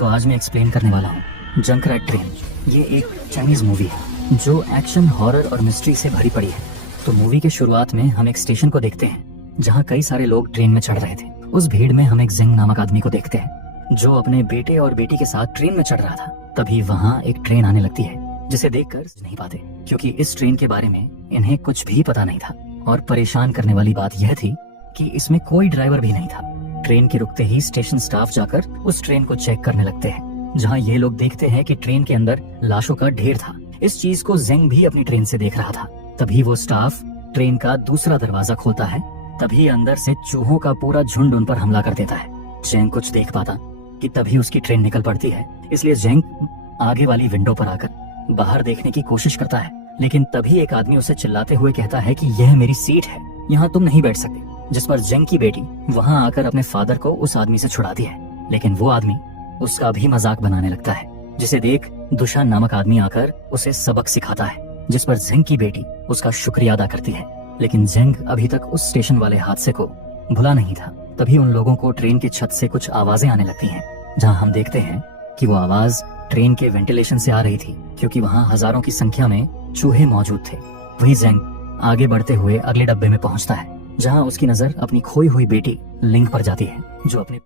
तो आज मैं एक्सप्लेन करने वाला हूँ जंकरैट ट्रेन। ये एक चाइनीज मूवी है जो एक्शन, हॉरर और मिस्ट्री से भरी पड़ी है। तो मूवी के शुरुआत में हम एक स्टेशन को देखते हैं जहाँ कई सारे लोग ट्रेन में चढ़ रहे थे। उस भीड़ में हम एक जेंग नामक आदमी को देखते हैं जो अपने बेटे और बेटी के साथ ट्रेन में चढ़ रहा था। तभी वहाँ एक ट्रेन आने लगती है जिसे देखकर नहीं पाते, क्योंकि इस ट्रेन के बारे में इन्हें कुछ भी पता नहीं था। और परेशान करने वाली बात यह थी कि इसमें कोई ड्राइवर भी नहीं था। ट्रेन के रुकते ही स्टेशन स्टाफ जाकर उस ट्रेन को चेक करने लगते हैं, जहाँ ये लोग देखते हैं कि ट्रेन के अंदर लाशों का ढेर था। इस चीज को जेंग भी अपनी ट्रेन से देख रहा था। तभी वो स्टाफ ट्रेन का दूसरा दरवाजा खोलता है। तभी अंदर से चूहों का पूरा झुंड उन पर हमला कर देता है। जेंग कुछ देख पाता कि तभी उसकी ट्रेन निकल पड़ती है, इसलिए जेंग आगे वाली विंडो पर आकर बाहर देखने की कोशिश करता है। लेकिन तभी एक आदमी उसे चिल्लाते हुए कहता है कि यह मेरी सीट है, यहाँ तुम नहीं बैठ सकते। जिस पर जेंग की बेटी वहाँ आकर अपने फादर को उस आदमी से छुड़ाती है। लेकिन वो आदमी उसका भी मजाक बनाने लगता है, जिसे देख दुशान नामक आदमी आकर उसे सबक सिखाता है। जिस पर जेंग की बेटी उसका शुक्रिया अदा करती है। लेकिन जेंग अभी तक उस स्टेशन वाले हादसे को भुला नहीं था। तभी उन लोगों को ट्रेन की छत से कुछ आवाजें आने लगती हैं, जहाँ हम देखते हैं कि वो आवाज ट्रेन के वेंटिलेशन से आ रही थी, क्योंकि वहाँ हजारों की संख्या में चूहे मौजूद थे। वही जेंग आगे बढ़ते हुए अगले डब्बे में पहुंचता है, जहाँ उसकी नजर अपनी खोई हुई बेटी लिंग पर जाती है, जो अपने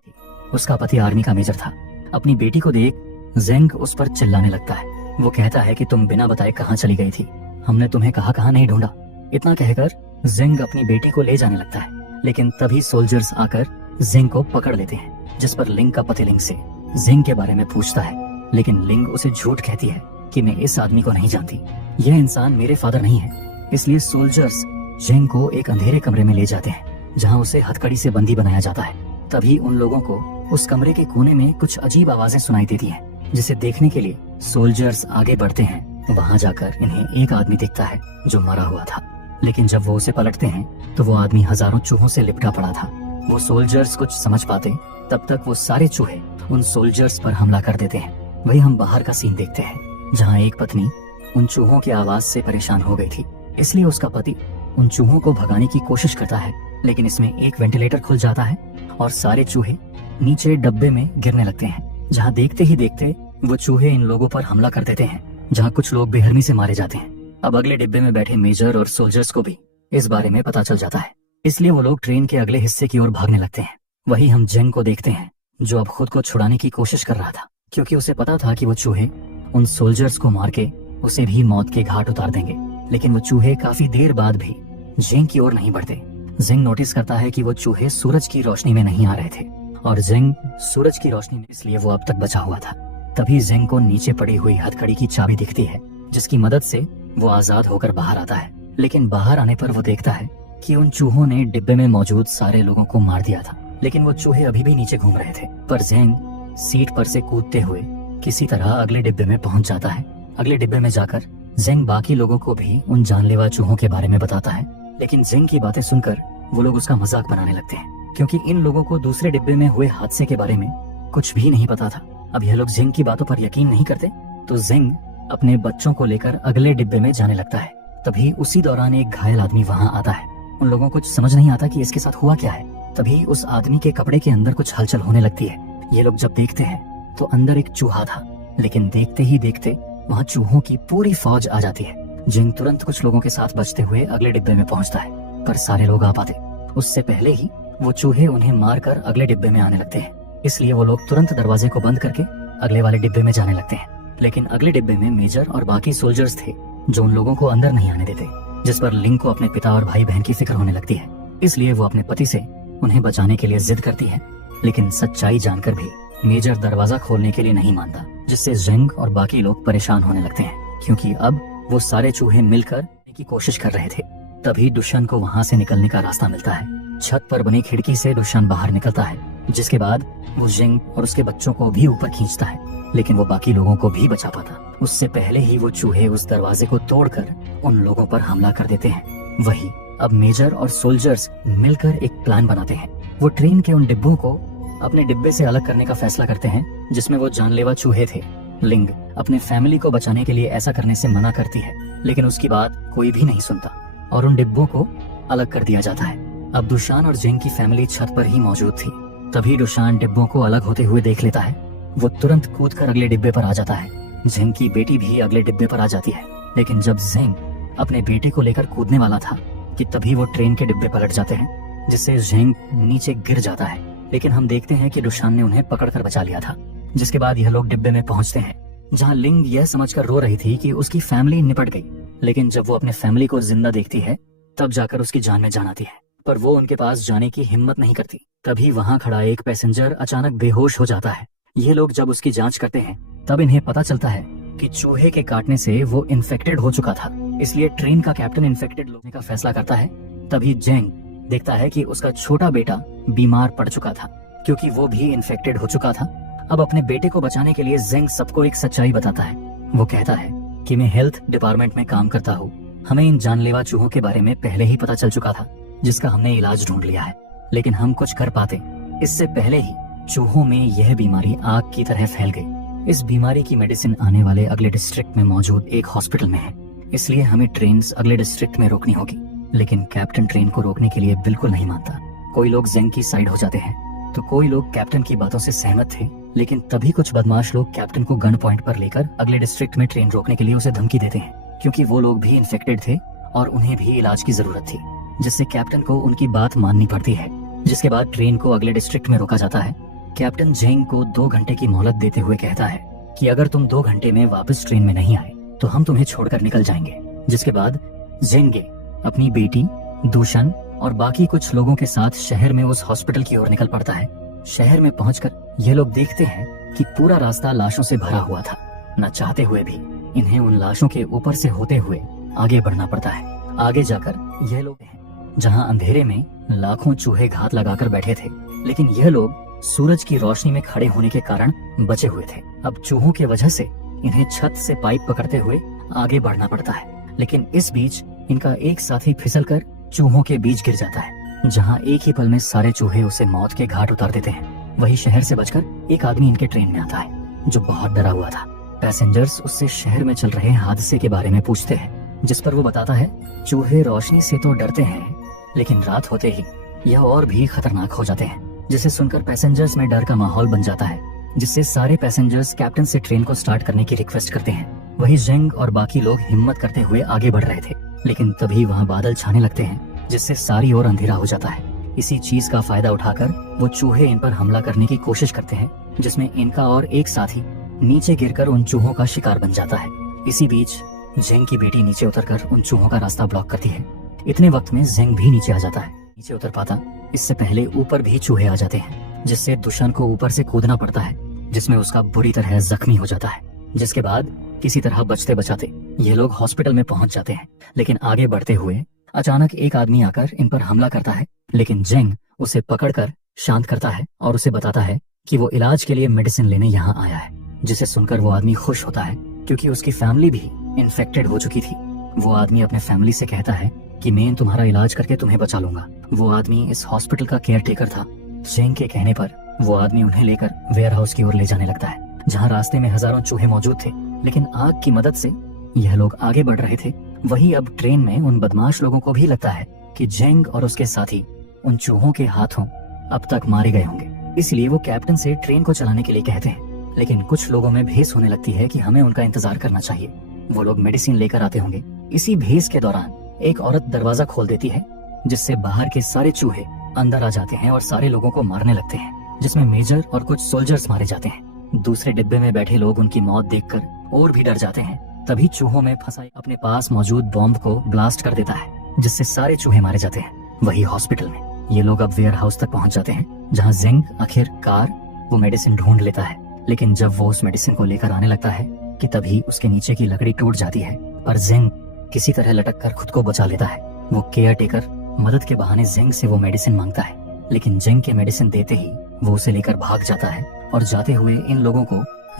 उसका पति आर्मी का मेजर था। अपनी बेटी को देख जेंग उस पर चिल्लाने लगता है। वो कहता है कि तुम बिना बताए कहाँ चली गई थी, हमने तुम्हें कहाँ नहीं ढूंढा। इतना कहकर जेंग अपनी बेटी को ले जाने लगता है। लेकिन तभी सोल्जर्स आकर जेंग को पकड़ लेते हैं, जिस पर लिंग का पति लिंग से जेंग के बारे में पूछता है। लेकिन लिंग उसे झूठ कहती है कि मैं इस आदमी को नहीं जानती, यह इंसान मेरे फादर नहीं है। इसलिए सोल्जर्स जेंग को एक अंधेरे कमरे में ले जाते हैं, जहां उसे हथकड़ी से बंदी बनाया जाता है। तभी उन लोगों को उस कमरे के कोने में कुछ अजीब आवाजें सुनाई देती हैं, जिसे देखने के लिए सोल्जर्स आगे बढ़ते हैं। वहां जाकर इन्हें एक आदमी दिखता है जो मरा हुआ था। लेकिन जब वो उसे पलटते हैं तो वो आदमी हजारों चूहों से लिपटा पड़ा था। वो सोल्जर्स कुछ समझ पाते तब तक वो सारे चूहे उन सोल्जर्स पर हमला कर देते हैं। वही हम बाहर का सीन देखते हैं, जहाँ एक पत्नी उन चूहों की आवाज से परेशान हो गई थी, इसलिए उसका पति उन चूहों को भगाने की कोशिश करता है। लेकिन इसमें एक वेंटिलेटर खुल जाता है और सारे चूहे नीचे डब्बे में गिरने लगते हैं, जहाँ देखते ही देखते वो चूहे इन लोगों पर हमला कर देते हैं, जहाँ कुछ लोग बेरहमी से मारे जाते हैं। अब अगले डिब्बे में बैठे मेजर और सोल्जर्स को भी इस बारे में पता चल जाता है, इसलिए वो लोग ट्रेन के अगले हिस्से की ओर भागने लगते हैं। वही हम जेंग को देखते हैं, जो अब खुद को छुड़ाने की कोशिश कर रहा था, क्योंकि उसे पता था कि वो चूहे उन सोल्जर्स को मार के उसे भी मौत के घाट उतार देंगे। लेकिन वो चूहे काफी देर बाद भी जेंग की ओर नहीं बढ़ते। जेंग नोटिस करता है कि वो चूहे सूरज की रोशनी में नहीं आ रहे थे, और जेंग सूरज की रोशनी में, इसलिए वो अब तक बचा हुआ था। तभी जेंग को नीचे पड़ी हुई हथकड़ी की चाबी दिखती है, जिसकी मदद से वो आजाद होकर बाहर आता है। लेकिन बाहर आने पर वो देखता है कि उन चूहों ने डिब्बे में मौजूद सारे लोगों को मार दिया था। लेकिन वो चूहे अभी भी नीचे घूम रहे थे। पर जेंग सीट पर से कूदते हुए किसी तरह अगले डिब्बे में पहुंच जाता है। अगले डिब्बे में जाकर जेंग बाकी लोगों को भी उन जानलेवा चूहों के बारे में बताता है। लेकिन जेंग की बातें सुनकर वो लोग उसका मजाक बनाने लगते हैं, क्योंकि इन लोगों को दूसरे डिब्बे में हुए हादसे के बारे में कुछ भी नहीं पता था। अब यह लोग जेंग की बातों पर यकीन नहीं करते, तो जेंग अपने बच्चों को लेकर अगले डिब्बे में जाने लगता है। तभी उसी दौरान एक घायल आदमी वहाँ आता है। उन लोगों को समझ नहीं आता कि इसके साथ हुआ क्या है। तभी उस आदमी के कपड़े के अंदर कुछ हलचल होने लगती है। ये लोग जब देखते हैं तो अंदर एक चूहा था, लेकिन देखते ही देखते वहाँ चूहों की पूरी फौज आ जाती है। जेंग तुरंत कुछ लोगों के साथ बचते हुए अगले डिब्बे में पहुंचता है, पर सारे लोग आ पाते उससे पहले ही वो चूहे उन्हें मारकर अगले डिब्बे में आने लगते हैं। इसलिए वो लोग तुरंत दरवाजे को बंद करके अगले वाले डिब्बे में जाने लगते हैं। लेकिन अगले डिब्बे में मेजर और बाकी सोल्जर्स थे, जो उन लोगों को अंदर नहीं आने देते। जिस पर लिंग को अपने पिता और भाई बहन की फिक्र होने लगती है, इसलिए वो अपने पति से उन्हें बचाने के लिए जिद करती है। लेकिन सच्चाई जानकर भी मेजर दरवाजा खोलने के लिए नहीं मानता, जिससे जेंग और बाकी लोग परेशान होने लगते हैं, क्योंकि अब वो सारे चूहे मिलकर की कोशिश कर रहे थे। तभी दुशान को वहाँ से निकलने का रास्ता मिलता है। छत पर बनी खिड़की से दुशान बाहर निकलता है, जिसके बाद वो जेंग और उसके बच्चों को भी ऊपर खींचता है। लेकिन वो बाकी लोगों को भी बचा पाता। उससे पहले ही वो चूहे उस दरवाजे को तोड़कर उन लोगों पर हमला कर देते हैं। वही अब मेजर और सोल्जर्स मिलकर एक प्लान बनाते हैं। वो ट्रेन के उन डिब्बों को अपने डिब्बे से अलग करने का फैसला करते हैं, जिसमें वो जानलेवा चूहे थे। लिंग अपने फैमिली को बचाने के लिए ऐसा करने से मना करती है, लेकिन उसकी बात कोई भी नहीं सुनता और उन डिब्बों को अलग कर दिया जाता है। अब दुशान और जेंग की फैमिली छत पर ही मौजूद थी। तभी दुशान डिब्बों को अलग होते हुए देख लेता है। वो तुरंत कूद कर अगले डिब्बे पर आ जाता है। जेंग की बेटी भी अगले डिब्बे पर आ जाती है, लेकिन जब जेंग अपने बेटे को लेकर कूदने वाला था कि तभी वो ट्रेन के डिब्बे पलट जाते हैं, जिससे जेंग नीचे गिर जाता है। लेकिन हम देखते हैं कि डुशान ने उन्हें पकड़कर बचा लिया था। जिसके बाद यह लोग डिब्बे में पहुंचते हैं, जहां लिंग यह समझकर रो रही थी कि उसकी फैमिली निपट गई। लेकिन जब वो अपने फैमिली को जिंदा देखती है, तब जाकर उसकी जान में जान आती है, पर वो उनके पास जाने की हिम्मत नहीं करती। तभी वहां खड़ा एक पैसेंजर अचानक बेहोश हो जाता है। ये लोग जब उसकी जांच करते हैं, तब इन्हें पता चलता है कि चूहे के काटने से वो इन्फेक्टेड हो चुका था। इसलिए ट्रेन का कैप्टन इन्फेक्टेड लोगों का फैसला करता है। तभी जेंग देखता है कि उसका छोटा बेटा बीमार पड़ चुका था, क्योंकि वो भी इन्फेक्टेड हो चुका था। अब अपने बेटे को बचाने के लिए जेंग सबको एक सच्चाई बताता है। वो कहता है कि मैं हेल्थ डिपार्टमेंट में काम करता हूँ, हमें इन जानलेवा चूहों के बारे में पहले ही पता चल चुका था, जिसका हमने इलाज ढूंढ लिया है। लेकिन हम कुछ कर पाते इससे पहले ही चूहों में यह बीमारी आग की तरह फैल गई। इस बीमारी की मेडिसिन आने वाले अगले डिस्ट्रिक्ट में मौजूद एक हॉस्पिटल में है, इसलिए हमें ट्रेन अगले डिस्ट्रिक्ट में रोकनी होगी। लेकिन कैप्टन ट्रेन को रोकने के लिए बिल्कुल नहीं मानता। कोई लोग जेंग की साइड हो जाते हैं, तो कोई लोग कैप्टन की बातों से सहमत थे। लेकिन तभी कुछ बदमाश लोग कैप्टन को गन पॉइंट पर लेकर अगले डिस्ट्रिक्ट में ट्रेन रोकने के लिए उसे धमकी देते हैं, क्योंकि वो लोग भी इन्फेक्टेड थे और उन्हें भी इलाज की जरूरत थी, जिससे कैप्टन को उनकी बात माननी पड़ती है। जिसके बाद ट्रेन को अगले डिस्ट्रिक्ट में रोका जाता है। कैप्टन जेंग को 2 घंटे की मोहलत देते हुए कहता है कि अगर तुम 2 घंटे में वापस ट्रेन में नहीं आए तो हम तुम्हें छोड़कर निकल जाएंगे। जिसके बाद जेंगे अपनी बेटी, दूशन और बाकी कुछ लोगों के साथ शहर में उस हॉस्पिटल की ओर निकल पड़ता है। शहर में पहुंचकर ये लोग देखते हैं कि पूरा रास्ता लाशों से भरा हुआ था। न चाहते हुए भी इन्हें उन लाशों के ऊपर से होते हुए आगे बढ़ना पड़ता है। आगे जाकर यह लोग हैं जहां अंधेरे में लाखों चूहे घात लगाकर बैठे थे, लेकिन यह लोग सूरज की रोशनी में खड़े होने के कारण बचे हुए थे। अब चूहों की वजह से इन्हें छत से पाइप पकड़ते हुए आगे बढ़ना पड़ता है। लेकिन इस बीच इनका एक साथी फिसलकर चूहों के बीच गिर जाता है, जहां एक ही पल में सारे चूहे उसे मौत के घाट उतार देते हैं। वही शहर से बचकर एक आदमी इनके ट्रेन में आता है, जो बहुत डरा हुआ था। पैसेंजर्स उससे शहर में चल रहे हादसे के बारे में पूछते हैं, जिस पर वो बताता है चूहे रोशनी से तो डरते हैं, लेकिन रात होते ही यह और भी खतरनाक हो जाते हैं। जिसे सुनकर पैसेंजर्स में डर का माहौल बन जाता है, जिससे सारे पैसेंजर्स कैप्टन से ट्रेन को स्टार्ट करने की रिक्वेस्ट करते हैं। वही जेंग और बाकी लोग हिम्मत करते हुए आगे बढ़ रहे थे, लेकिन तभी वहाँ बादल छाने लगते हैं, जिससे सारी ओर अंधेरा हो जाता है। इसी चीज का फायदा उठाकर वो चूहे इन पर हमला करने की कोशिश करते हैं, जिसमें इनका और एक साथी नीचे गिरकर उन चूहों का शिकार बन जाता है। इसी बीच जेंग की बेटी नीचे उतरकर उन चूहों का रास्ता ब्लॉक करती है। इतने वक्त में जेंग भी नीचे आ जाता है। नीचे उतर पाता इससे पहले ऊपर भी चूहे आ जाते हैं, जिससे दुश्मन को ऊपर से कूदना पड़ता है, जिसमें उसका बुरी तरह जख्मी हो जाता है। जिसके बाद किसी तरह बचते बचाते ये लोग हॉस्पिटल में पहुंच जाते हैं। लेकिन आगे बढ़ते हुए अचानक एक आदमी आकर इन पर हमला करता है, लेकिन जेंग उसे पकड़कर शांत करता है और उसे बताता है कि वो इलाज के लिए मेडिसिन लेने यहाँ आया है। जिसे सुनकर वो आदमी खुश होता है, क्योंकि उसकी फैमिली भी इन्फेक्टेड हो चुकी थी। वो आदमी अपने फैमिली से कहता है कि मैं तुम्हारा इलाज करके तुम्हें बचा लूंगा। वो आदमी इस हॉस्पिटल का केयर टेकर था। जेंग के कहने पर वो आदमी उन्हें लेकर वेयर हाउस की ओर ले जाने लगता है, जहाँ रास्ते में हजारों चूहे मौजूद थे। लेकिन आग की मदद से यह लोग आगे बढ़ रहे थे। वही अब ट्रेन में उन बदमाश लोगों को भी लगता है कि जेंग और उसके साथी उन चूहों के हाथों अब तक मारे गए होंगे, इसलिए वो कैप्टन से ट्रेन को चलाने के लिए कहते हैं। लेकिन कुछ लोगों में भेस होने लगती है कि हमें उनका इंतजार करना चाहिए, वो लोग मेडिसिन लेकर आते होंगे। इसी भेस के दौरान एक औरत दरवाजा खोल देती है, जिससे बाहर के सारे चूहे अंदर आ जाते हैं और सारे लोगों को मारने लगते हैं, जिसमें मेजर और कुछ सोल्जर्स मारे जाते हैं। दूसरे डिब्बे में बैठे लोग उनकी मौत देखकर और भी डर जाते हैं। तभी चूहों में फंसा अपने पास मौजूद बॉम्ब को ब्लास्ट कर देता है, जिससे सारे चूहे मारे जाते हैं। वही हॉस्पिटल में ये लोग अब वेयर हाउस तक पहुंच जाते हैं, जहां जेंग आखिरकार वो मेडिसिन ढूंढ लेता है। लेकिन जब वो उस मेडिसिन को लेकर आने लगता है कि तभी उसके नीचे की लकड़ी टूट जाती है, पर जेंग किसी तरह लटक कर खुद को बचा लेता है। वो केयर टेकर मदद के बहाने जेंग से वो मेडिसिन मांगता है, लेकिन जेंग के मेडिसिन देते ही वो उसे लेकर भाग जाता है और जाते हुए इन लोगों को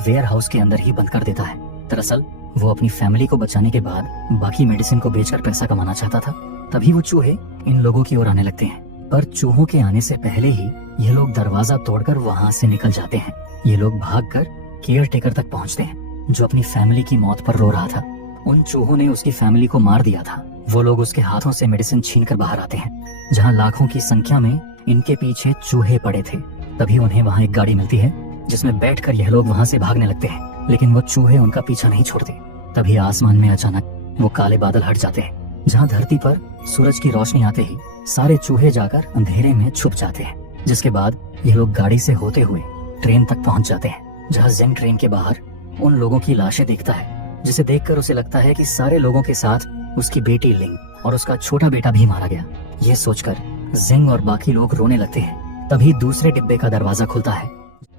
वेयर हाउस के अंदर ही बंद कर देता है। दरअसल वो अपनी फैमिली को बचाने के बाद बाकी मेडिसिन को बेचकर पैसा कमाना चाहता था। तभी वो चूहे इन लोगों की ओर आने लगते हैं, पर चूहों के आने से पहले ही ये लोग दरवाजा तोड़कर वहाँ से निकल जाते हैं। ये लोग भागकर केयर टेकर तक पहुँचते हैं, जो अपनी फैमिली की मौत पर रो रहा था। उन चूहों ने उसकी फैमिली को मार दिया था। वो लोग उसके हाथों से मेडिसिन छीनकर बाहर आते हैं, जहाँ लाखों की संख्या में इनके पीछे चूहे पड़े थे। तभी उन्हें वहाँ एक गाड़ी मिलती है, जिसमें बैठकर यह लोग वहां से भागने लगते हैं, लेकिन वो चूहे उनका पीछा नहीं छोड़ते। तभी आसमान में अचानक वो काले बादल हट जाते हैं, जहाँ धरती पर सूरज की रोशनी आते ही सारे चूहे जाकर अंधेरे में छुप जाते हैं। जिसके बाद ये लोग गाड़ी से होते हुए ट्रेन तक पहुंच जाते हैं, जहाँ जेंग ट्रेन के बाहर उन लोगों की लाशें देखता है, जिसे देखकर उसे लगता है कि सारे लोगों के साथ उसकी बेटी लिंग और उसका छोटा बेटा भी मारा गया। ये सोचकर जेंग और बाकी लोग रोने लगते हैं। तभी दूसरे डिब्बे का दरवाजा खुलता है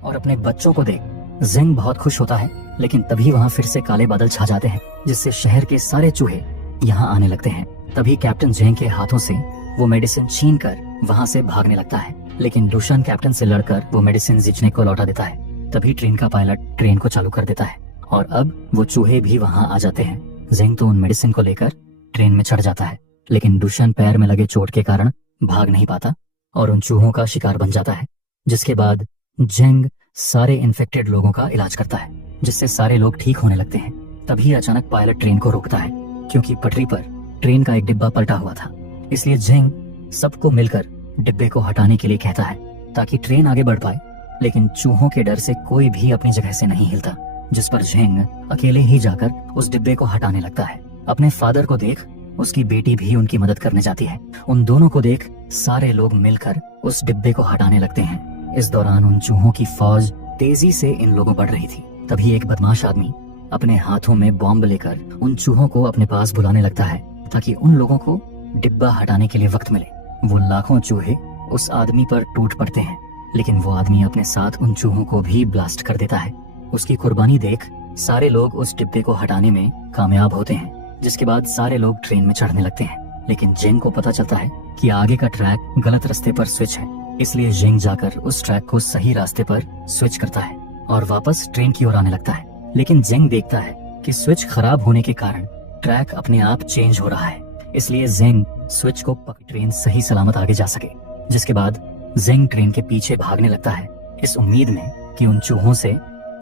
और अपने बच्चों को देख जेंग बहुत खुश होता है, लेकिन तभी वहाँ फिर से काले बादल छा जाते हैं, जिससे शहर के सारे चूहे यहाँ आने लगते हैं। तभी कैप्टन जेंग के हाथों से वो मेडिसिन छीन कर वहाँ से भागने लगता है, लेकिन डुशान कैप्टन से लड़कर वो मेडिसिन जिचने को लौटा देता है। तभी ट्रेन का पायलट ट्रेन को चालू कर देता है और अब वो चूहे भी वहाँ आ जाते हैं। जेंग तो उन मेडिसिन को लेकर ट्रेन में चढ़ जाता है, लेकिन डुशान पैर में लगे चोट के कारण भाग नहीं पाता और उन चूहों का शिकार बन जाता है। जिसके बाद जेंग सारे इन्फेक्टेड लोगों का इलाज करता है, जिससे सारे लोग ठीक होने लगते हैं। तभी अचानक पायलट ट्रेन को रोकता है, क्योंकि पटरी पर ट्रेन का एक डिब्बा पलटा हुआ था। इसलिए जेंग सबको मिलकर डिब्बे को हटाने के लिए कहता है, ताकि ट्रेन आगे बढ़ पाए। लेकिन चूहों के डर से कोई भी अपनी जगह से नहीं हिलता, जिस पर जेंग अकेले ही जाकर उस डिब्बे को हटाने लगता है। अपने फादर को देख उसकी बेटी भी उनकी मदद करने जाती है। उन दोनों को देख सारे लोग मिलकर उस डिब्बे को हटाने लगते हैं। इस दौरान उन चूहों की फौज तेजी से इन लोगों बढ़ रही थी। तभी एक बदमाश आदमी अपने हाथों में बॉम्ब लेकर उन चूहों को अपने पास बुलाने लगता है, ताकि उन लोगों को डिब्बा हटाने के लिए वक्त मिले। वो लाखों चूहे उस आदमी पर टूट पड़ते हैं, लेकिन वो आदमी अपने साथ उन चूहों को भी ब्लास्ट कर देता है। उसकी कुर्बानी देख सारे लोग उस डिब्बे को हटाने में कामयाब होते हैं। जिसके बाद सारे लोग ट्रेन में चढ़ने लगते हैं, लेकिन जेंग को पता चलता है कि आगे का ट्रैक गलत रास्ते पर स्विच है। इसलिए जेंग जाकर उस ट्रैक को सही रास्ते पर स्विच करता है और वापस ट्रेन की ओर आने लगता है। लेकिन जेंग देखता है कि स्विच खराब होने के कारण ट्रैक अपने आप चेंज हो रहा है। इसलिए जेंग स्विच को पकड़ ट्रेन सही सलामत आगे जा सके। जिसके बाद जेंग ट्रेन के पीछे भागने लगता है, इस उम्मीद में कि उन चूहों से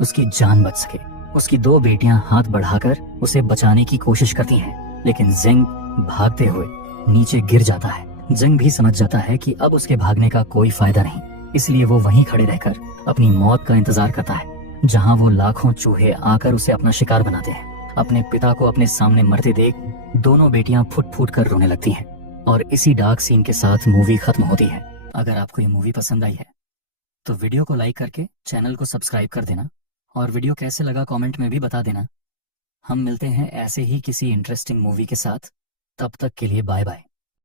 उसकी जान बच सके। उसकी दो बेटियां हाथ बढ़ाकर उसे बचाने की कोशिश करती हैं, लेकिन जेंग भागते हुए नीचे गिर जाता है। जेंग भी समझ जाता है कि अब उसके भागने का कोई फायदा नहीं, इसलिए वो वहीं खड़े रहकर अपनी मौत का इंतजार करता है, जहां वो लाखों चूहे आकर उसे अपना शिकार बनाते हैं। अपने पिता को अपने सामने मरते देख दोनों बेटियां फुट फुट कर रोने लगती हैं और इसी डार्क सीन के साथ मूवी खत्म होती है। अगर आपको ये मूवी पसंद आई है तो वीडियो को लाइक करके चैनल को सब्सक्राइब कर देना और वीडियो कैसे लगा कमेंट में भी बता देना। हम मिलते हैं ऐसे ही किसी इंटरेस्टिंग मूवी के साथ। तब तक के लिए बाय बाय।